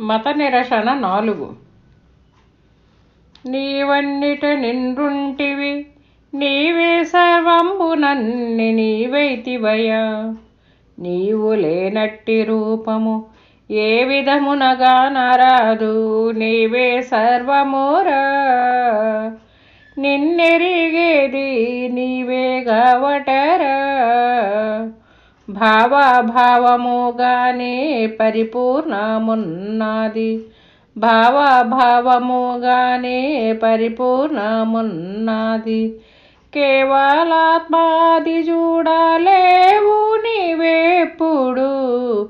మత నిరసన నాలుగు. నీవన్నిట నిండుంటివి నీవే సర్వంబునన్ని నీవైతివయా. నీవు లేనట్టి రూపము ఏ విధమునగా నరాదు నీవే సర్వమురా. నిన్నెరిగేది భావాభావముగానే పరిపూర్ణమున్నది. భావాభావముగానే పరిపూర్ణమున్నది. కేవలాత్మాది చూడలేవు నీవేప్పుడు.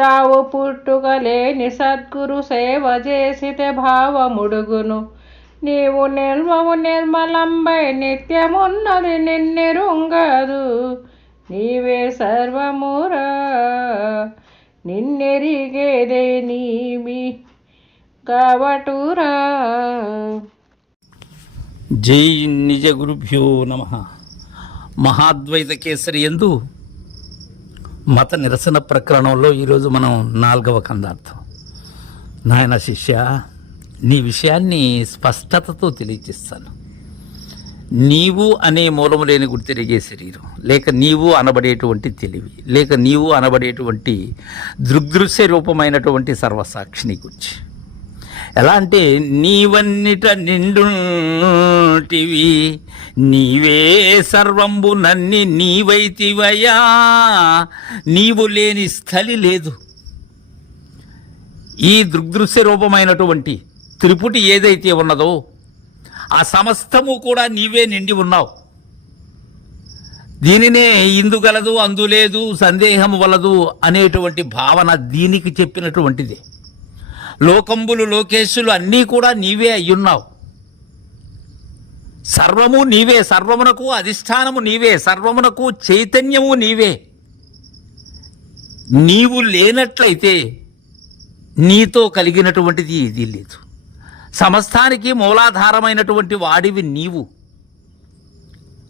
చావు పుట్టుకలేని సద్గురు సేవ చేసితే భావముడుగును. నీవు నిర్మము నిర్మలంబై నిత్యమున్నది నిన్నెరుంగదు. నీవే సర్వమురా నిన్నెరిగేదే నీవి కావటురా జై నిజ గురుభ్యో నమ. మహాద్వైత కేసరి ఎందు మత నిరసన ప్రకరణంలో ఈరోజు మనం నాలుగవ కందార్థం. నాయన శిష్య నీ విషయాన్ని స్పష్టతతో తెలియజేస్తాను. నీవు అనే మూలము లేని గుర్తిరిగే శరీరం. లేక నీవు అనబడేటువంటి తెలివి. లేక నీవు అనబడేటువంటి దృగ్దృశ్య రూపమైనటువంటి సర్వసాక్షిని గురించి. ఎలా అంటే నీవన్నిట నిండుటివి నీవే సర్వంబు నన్ని నీవైతివయా నీవు లేని స్థలి లేదు. ఈ దృగ్దృశ్య రూపమైనటువంటి త్రిపుటి ఏదైతే ఉన్నదో ఆ సమస్తము కూడా నీవే నిండి ఉన్నావు. దీనినే ఇందుగలదు అందులేదు సందేహము వలదు అనేటువంటి భావన దీనికి చెప్పినటువంటిది. లోకంబులు లోకేశులు అన్నీ కూడా నీవే అయ్యున్నావు. సర్వము నీవే సర్వమునకు అధిష్టానము నీవే సర్వమునకు చైతన్యము నీవే. నీవు లేనట్లయితే నీతో కలిగినటువంటిది ఇది లేదు. సమస్తానికి మూలాధారమైనటువంటి వాడివి నీవు.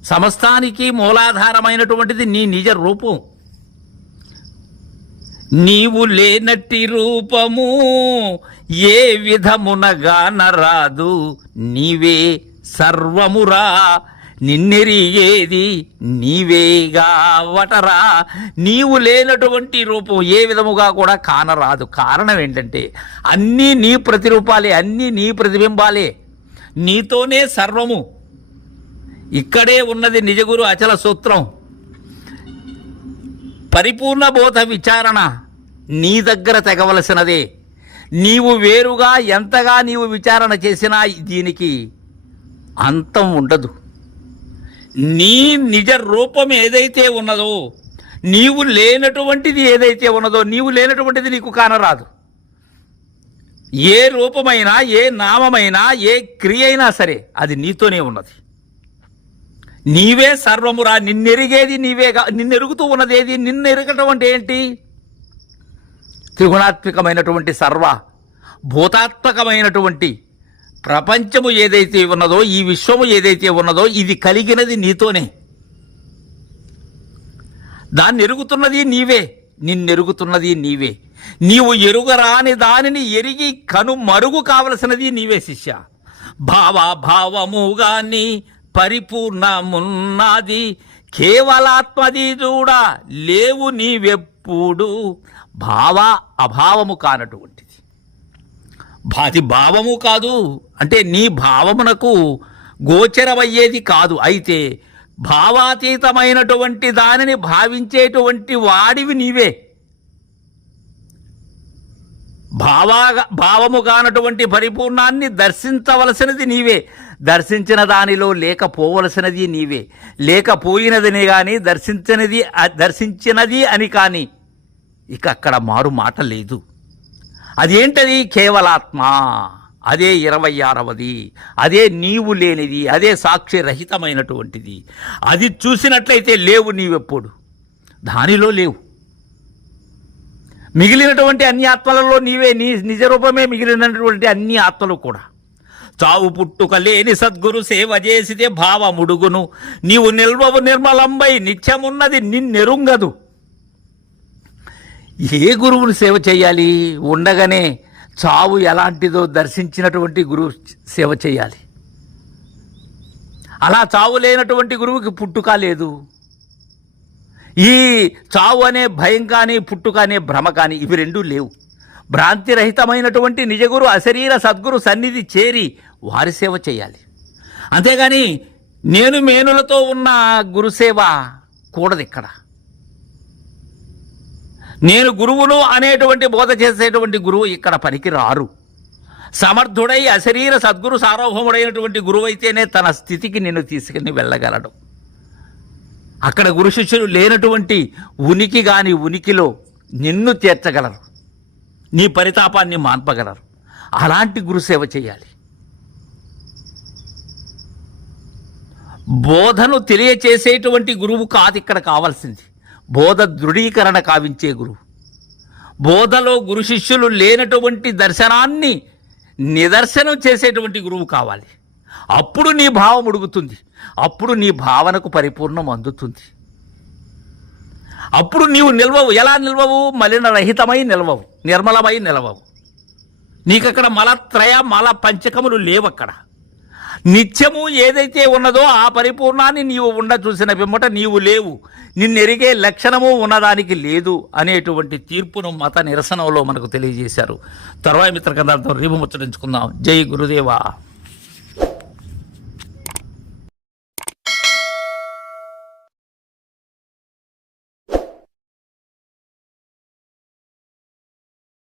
సమస్తానికి మూలాధారమైనటువంటిది నీ నిజ రూపం. నీవు లేనట్టి రూపము ఏ విధమునగానరాదు. నీవే సర్వమురా నిన్నెరిగేది నీవేగా వటరా. నీవు లేనటువంటి రూపం ఏ విధముగా కూడా కానరాదు. కారణం ఏంటంటే అన్నీ నీ ప్రతిరూపాలే అన్నీ నీ ప్రతిబింబాలే. నీతోనే సర్వము. ఇక్కడే ఉన్నది నిజగురు అచల సూత్రం. పరిపూర్ణ బోధ విచారణ నీ దగ్గర తెగవలసినదే. నీవు వేరుగా ఎంతగా నీవు విచారణ చేసినా దీనికి అంతం ఉండదు. నీ నిజ రూపం ఏదైతే ఉన్నదో నీవు లేనటువంటిది ఏదైతే ఉన్నదో నీవు లేనటువంటిది నీకు కానరాదు. ఏ రూపమైనా ఏ నామమైనా ఏ క్రియ అయినా సరే అది నీతోనే ఉన్నది. నీవే సర్వమురా నిన్నెరిగేది నీవేగా నిన్నెరుగుతూ ఉన్నదేది నిన్నెరగటం అంటే ఏంటి? త్రిగుణాత్మకమైనటువంటి సర్వ భూతాత్మకమైనటువంటి ప్రపంచము ఏదైతే ఉన్నదో ఈ విశ్వము ఏదైతే ఉన్నదో ఇది కలిగినది నీతోనే. దాన్ని ఎరుగుతున్నది నీవే నిన్నెరుగుతున్నది నీవే. నీవు ఎరుగరాని దానిని ఎరిగి కను మరుగు కావలసినది నీవే శిష్య. భావ భావముగాని పరిపూర్ణమున్నది కేవలాత్మది కూడా లేవు నీవెప్పుడు. భావ అభావము కానటువంటి అది భావము కాదు. అంటే నీ భావమునకు గోచరమయ్యేది కాదు. అయితే భావాతీతమైనటువంటి దానిని భావించేటువంటి వాడివి నీవే. భావా భావము కానటువంటి పరిపూర్ణాన్ని దర్శించవలసినది నీవే. దర్శించిన దానిలో లేకపోవలసినది నీవే. లేకపోయినదని కానీ దర్శించినది దర్శించినది అని కానీ ఇక అక్కడ మారు మాట లేదు. అదేంటది? కేవలాత్మ. అదే ఇరవై ఆరవది. అదే నీవు లేనిది. అదే సాక్షి రహితమైనటువంటిది అది చూసినట్లయితే లేవు నీవెప్పుడు. దానిలో లేవు. మిగిలినటువంటి అన్ని ఆత్మలలో నీవే. నీ నిజ రూపమే మిగిలినటువంటి అన్ని ఆత్మలు కూడా. చావు పుట్టుక లేని సద్గురు సేవ చేసితే భావముడుగును. నీవు నిల్వవు నిర్మలంబై నిత్యమున్నది నిన్నెరుంగదు. ఏ గురువుని సేవ చేయాలి? ఉండగానే చావు ఎలాంటిదో దర్శించినటువంటి గురువు సేవ చేయాలి. అలా చావు లేనటువంటి గురువుకి పుట్టుక లేదు. ఈ చావు అనే భయం కానీ పుట్టుక అనే భ్రమ కానీ ఇవి రెండూ లేవు. భ్రాంతిరహితమైనటువంటి నిజగురు అశరీర సద్గురు సన్నిధి చేరి వారి సేవ చేయాలి. అంతేగాని నేను మేనులతో ఉన్న గురుసేవ కూడదు ఇక్కడ. నేను గురువును అనేటువంటి బోధ చేసేటువంటి గురువు ఇక్కడ పనికి రారు సమర్థుడై అశరీర సద్గురు సార్వభౌముడైనటువంటి గురువు అయితేనే తన స్థితికి నిన్ను తీసుకుని వెళ్ళగలడు. అక్కడ గురు శిష్యులు లేనటువంటి ఉనికి కాని ఉనికిలో నిన్ను తీర్చగలరు. నీ పరితాపాన్ని మాన్పగలరు. అలాంటి గురుసేవ చేయాలి. బోధను తెలియచేసేటువంటి గురువు కాదు ఇక్కడ కావాల్సింది. బోధ దృఢీకరణ కావించే గురువు. బోధలో గురు శిష్యులు లేనటువంటి దర్శనాన్ని నిదర్శనం చేసేటువంటి గురువు కావాలి. అప్పుడు నీ భావం ఉడుగుతుంది అప్పుడు నీ భావనకు పరిపూర్ణం అందుతుంది. అప్పుడు నీవు నిల్వవు. ఎలా నిల్వవు? మలినరహితమై నిల్వవు. నిర్మలమై నిలవవు. నీకక్కడ మలత్రయ మల పంచకములు లేవక్కడ. నిత్యము ఏదైతే ఉన్నదో ఆ పరిపూర్ణాన్ని నీవు ఉండ చూసిన పిమ్మట నీవు లేవు. నిన్నెరిగే లక్షణము ఉన్నదానికి లేదు అనేటువంటి తీర్పును మత నిరసనలో మనకు తెలియజేశారు. తర్వాత మిత్ర కదార్థం రేపు జై గురుదేవా.